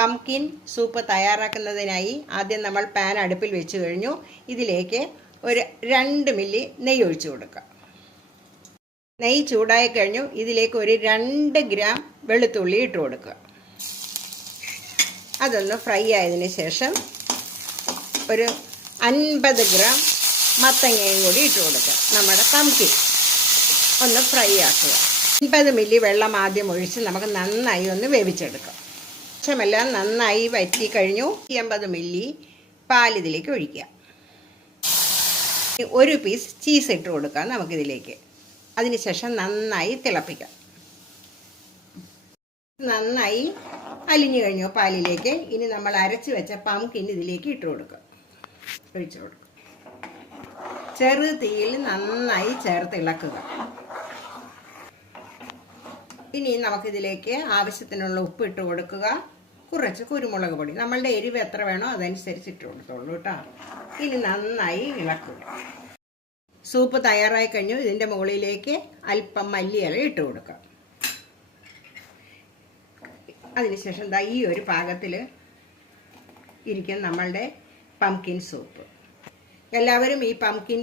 Pumpkin soup തയ്യാറാക്കുന്നതിനായി ആദ്യം നമ്മൾ pan അടുപ്പിൽ വെച്ച് കഴിഞ്ഞു. ഇതിലേക്ക് ഒരു 2 മില്ലി നെയ്യ് ഒഴിച്ചു കൊടുക്കുക. നെയ്യ് ചൂടായി കഴിഞ്ഞു. ഇതിലേക്ക് ഒരു 2 ഗ്രാം വെളുത്തുള്ളി ഇട്ട് കൊടുക്കുക. അതൊന്ന് ഫ്രൈ ആയതിനു ശേഷം ഒരു 50 ഗ്രാം മത്തങ്ങയും കൂടി ഇട്ട് കൊടുക്കുക. നമ്മുടെ പംകിൻ ഒന്ന് ഫ്രൈ ആക്കുക. 50 മില്ലി വെള്ളം ആദ്യം ഒഴിച്ച് നമുക്ക് നന്നായി ഒന്ന് വേവിച്ചെടുക്കാം. ശേഷമെല്ലാം നന്നായി വറ്റി കഴിഞ്ഞു. 50 മില്ലി പാൽ ഇതിലേക്ക് ഒഴിക്കുക. ഒരു പീസ് ചീസ് ഇട്ട് കൊടുക്കാം നമുക്കിതിലേക്ക്. അതിനുശേഷം നന്നായി തിളപ്പിക്കാം. നന്നായി അലിഞ്ഞു കഴിഞ്ഞു പാലിലേക്ക്. ഇനി നമ്മൾ അരച്ച് വെച്ച പംകിൻ ഇതിലേക്ക് ഇട്ട് കൊടുക്കുക. ഒഴിച്ചു കൊടുക്കുക. ചെറു തീയിൽ നന്നായി ചേർത്ത് ഇളക്കുക. ഇനി നമുക്കിതിലേക്ക് ആവശ്യത്തിനുള്ള ഉപ്പ് ഇട്ട് കൊടുക്കുക. കുറച്ച് കുരുമുളക് പൊടി, നമ്മളുടെ എരിവ് എത്ര വേണോ അതനുസരിച്ച് ഇട്ട് കൊടുത്തോളൂ കേട്ടോ. ഇനി നന്നായി ഇളക്കുക. സൂപ്പ് തയ്യാറായി കഴിഞ്ഞു. ഇതിൻ്റെ മുകളിലേക്ക് അല്പം മല്ലിയില ഇട്ട് കൊടുക്കുക. അതിനുശേഷം ഈ ഒരു പാകത്തിൽ ഇരിക്കും നമ്മളുടെ പംകിൻ സൂപ്പ്. എല്ലാവരും ഈ പംകിൻ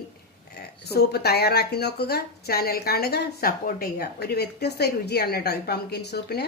സൂപ്പ് തയ്യാറാക്കി നോക്കുക. ചാനൽ കാണുക, സപ്പോർട്ട് ചെയ്യുക. ഒരു വ്യത്യസ്ത രുചിയാണ് കേട്ടോ ഈ പംകിൻ സൂപ്പിന്.